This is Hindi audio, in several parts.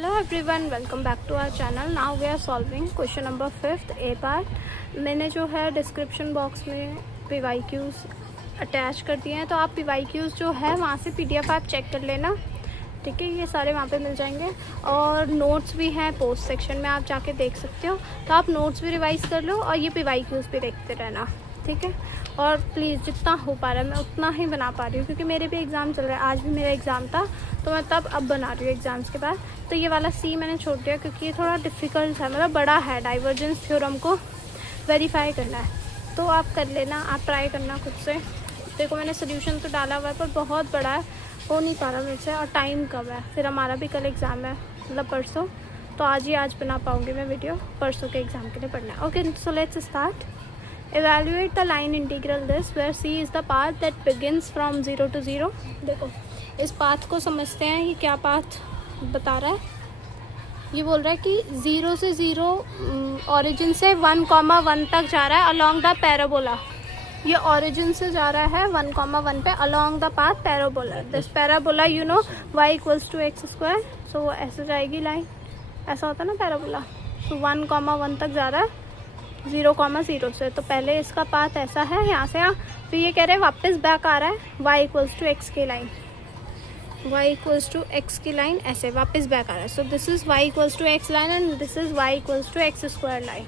Hello everyone, welcome back to our channel. Now we are solving question number 5 A part. मैंने जो है डिस्क्रिप्शन बॉक्स में PYQs अटैच कर दिए हैं, तो आप PYQs जो है वहाँ से PDF आप चेक कर लेना, ठीक है। ये सारे वहाँ पे मिल जाएंगे और नोट्स भी हैं पोस्ट सेक्शन में, आप जाके देख सकते हो। तो आप नोट्स भी रिवाइज़ कर लो और ये PYQs भी देखते रहना, ठीक है। और प्लीज़ जितना हो पा रहा है मैं उतना ही बना पा रही हूँ, क्योंकि मेरे भी एग्ज़ाम चल रहा है। आज भी मेरा एग्ज़ाम था तो मैं तब अब बना रही हूँ एग्ज़ाम्स के बाद। तो ये वाला C मैंने छोड़ दिया क्योंकि ये थोड़ा डिफ़िकल्ट है, मतलब बड़ा है। डाइवर्जेंस थ्योरम को वेरीफाई करना है, तो आप कर लेना, आप ट्राई करना खुद से। देखो मैंने सोल्यूशन तो डाला हुआ है पर बहुत बड़ा है, हो नहीं पा रहा मेरे से, और टाइम कम है। फिर हमारा भी कल एग्ज़ाम है, मतलब परसों, तो आज बना पाऊँगी मैं वीडियो, परसों के एग्ज़ाम के लिए पढ़ना है। Okay, so let's start. Evaluate the line integral this where C is the path that begins from 0 to 0। देखो इस पाथ को समझते हैं, ये क्या पाथ बता रहा है। ये बोल रहा है कि 0 से 0 ऑरिजिन से 1,1 तक जा रहा है अलॉन्ग द पैराबोला। ये ऑरिजिन से जा रहा है 1,1 पे along the path parabola. This parabola you know y equals to x²। So वो ऐसे जाएगी लाइन, ऐसा होता है ना पैराबोला। तो 1,1 तक जा रहा है 0,0 से। तो पहले इसका पाथ ऐसा है यहाँ से यहाँ, फिर ये कह रहे हैं वापस बैक आ रहा है y इक्वल्स टू x की line, y equals to x की लाइन ऐसे वापस बैक आ रहा है। So this is y equals to x line and this is y equals to x² line.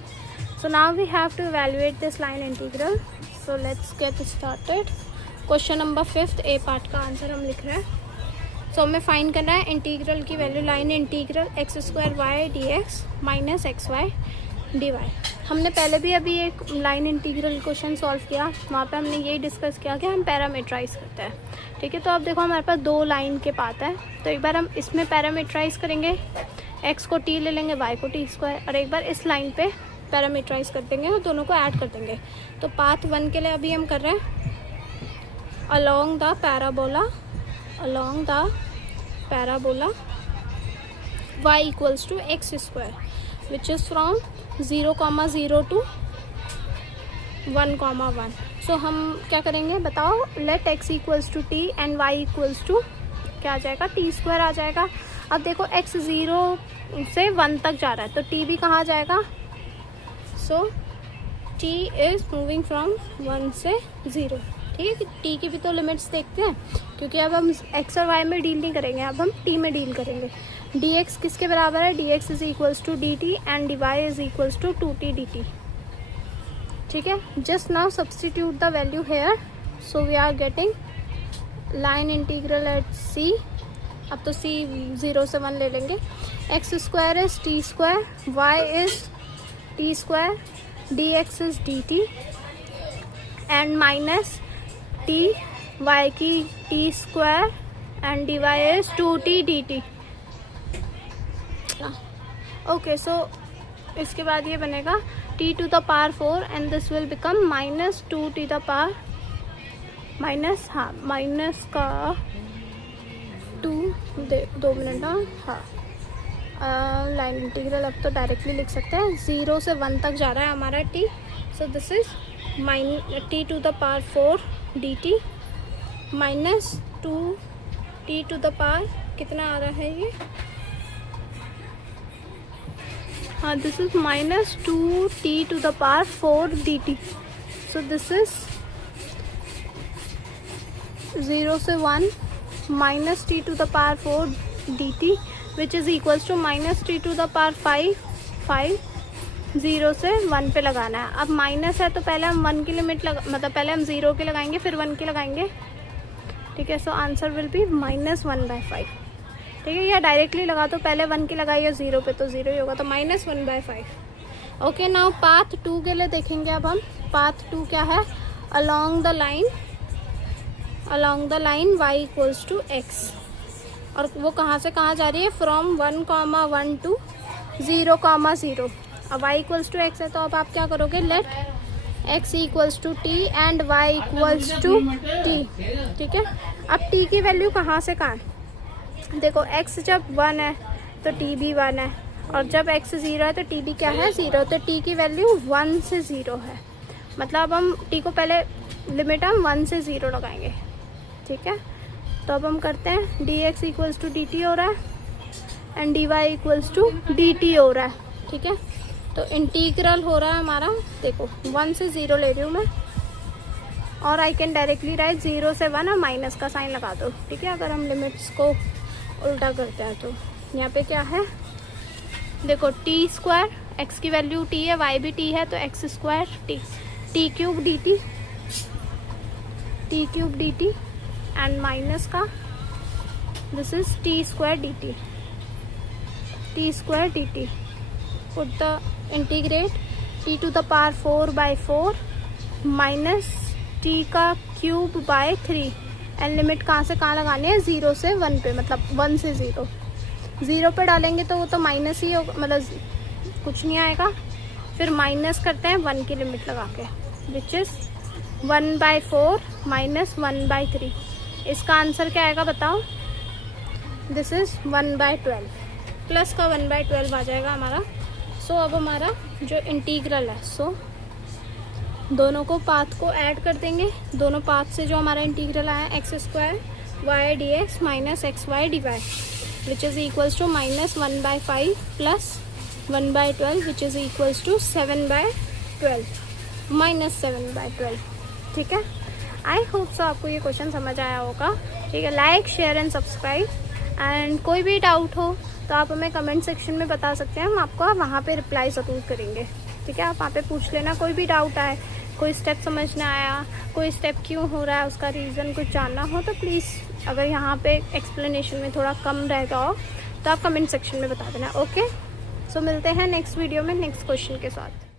So now we have to evaluate this line integral. So let's get started. Question number 5 A part का आंसर हम लिख रहे हैं। सो हमें फाइंड करना है इंटीग्रल की value, line integral x² dx minus xy dy। हमने पहले भी अभी एक लाइन इंटीग्रल क्वेश्चन सॉल्व किया, वहाँ पे हमने यही डिस्कस किया कि हम पैरामीटराइज करते हैं, ठीक है। तो अब देखो हमारे पास दो लाइन के पाथ है, तो एक बार हम इसमें पैरामीटराइज करेंगे, x को t ले लेंगे, y को t², और एक बार इस लाइन पे पैरामीटराइज कर देंगे और दोनों को ऐड कर देंगे। तो पाथ 1 के लिए अभी हम कर रहे हैं along the parabola y equals to x² which is from 0,0 to 1,1। So हम क्या करेंगे बताओ, let x equals to t and y equals to क्या आ जाएगा, t² आ जाएगा। अब देखो x 0 से 1 तक जा रहा है, तो t भी कहाँ जाएगा। सो t इज़ मूविंग फ्रॉम 1 से 0, ठीक है। t की भी तो लिमिट्स देखते हैं, क्योंकि अब हम x और y में डील नहीं करेंगे, अब हम t में डील करेंगे। dx किसके बराबर है, dx is equals to dt and dy is equals to 2t dt, ठीक है। Just now substitute the value here. So we are getting line integral at c। अब तो c 0 से 1 ले लेंगे। x² is t², y is t², dx is dt and minus t, y की t² and dy is 2t dt। Okay, so इसके बाद ये बनेगा t to the power 4 and this will become minus 2t the power minus, हाँ माइनस का 2, 2 मिनट, हाँ लाइन इंटीग्रल अब तो डायरेक्टली लिख सकते हैं। 0 से 1 तक जा रहा है हमारा t, so this is t to the power 4 dt minus 2t to the power कितना आ रहा है ये, हाँ this is minus 2t to the power 4 dt। So this is 0 से 1 minus t to the power 4 dt which is equals to minus t to the power 5। 0 से 1 पे लगाना है। अब माइनस है तो पहले हम 1 की लिमिट मतलब पहले हम 0 की लगाएंगे फिर 1 की लगाएंगे, ठीक है। सो आंसर विल बी -1/5, ठीक है। या डायरेक्टली लगा तो पहले 1 की लगाइए 0 पे तो 0 ही होगा, तो -1/5। ओके, नाउ पाथ 2 के लिए देखेंगे। अब हम पाथ 2 क्या है, along the line y equals to x, और वो कहाँ से कहाँ जा रही है, फ्रॉम 1,1 टू 0,0। अब y इक्वल्स टू x है, तो अब आप क्या करोगे, let x equals to t and y equals to t, ठीक है। अब t की वैल्यू कहाँ से कहाँ, देखो x जब 1 है तो t भी 1 है, और जब x 0 है तो t भी क्या है, 0। तो t की वैल्यू 1 से 0 है, मतलब हम t को पहले लिमिट हम 1 से 0 लगाएंगे, ठीक है। तो अब हम करते हैं dx इक्वल्स टू dt हो रहा है, and D Y equals to D T हो रहा है, ठीक है। तो इंटीग्रल हो रहा है हमारा, देखो 1 से 0 ले रही हूँ मैं, और आई कैन डायरेक्टली राइट 0 से 1 और माइनस का साइन लगा दो, ठीक है। अगर हम लिमिट्स को उल्टा करते हैं तो यहाँ पे क्या है, देखो टी स्क्वायर, एक्स की वैल्यू टी है, वाई भी टी है, तो X square T, T cube D T, T cube D T, and minus का this is T square D T, T square D T. Put the integrate T to the power 4/4 minus T का क्यूब बाय 3, एंड लिमिट कहाँ से कहाँ लगानी है, 0 से 1 पे, मतलब 1 से 0, 0 पे डालेंगे तो वो तो माइनस ही होगा, मतलब कुछ नहीं आएगा। फिर माइनस करते हैं 1 की लिमिट लगा के, विच इज़ 1/4 माइनस 1/3। इसका आंसर क्या आएगा बताओ, दिस इज़ 1/12, प्लस का 1/12 आ जाएगा हमारा। सो अब हमारा जो इंटीग्रल है, सो दोनों को पाथ को ऐड कर देंगे, दोनों पाथ से जो हमारा इंटीग्रल आया X square Y D X minus X Y D Y, which is equals to minus 1/5 plus 1/12 which is equals to 7/12 minus 7/12, ठीक है। आई होप सो आपको ये क्वेश्चन समझ आया होगा, ठीक है। Like share and subscribe, and कोई भी डाउट हो तो आप हमें कमेंट सेक्शन में बता सकते हैं, हम आपको वहाँ पे रिप्लाई ज़रूर करेंगे, ठीक है। आप वहाँ पे पूछ लेना, कोई भी डाउट आए, कोई स्टेप समझ ना आया, कोई स्टेप क्यों हो रहा है, उसका रीज़न कुछ जानना हो तो प्लीज़, अगर यहाँ पे एक्सप्लेनेशन में थोड़ा कम रहता हो तो आप कमेंट सेक्शन में बता देना, ओके। सो मिलते हैं नेक्स्ट वीडियो में नेक्स्ट क्वेश्चन के साथ।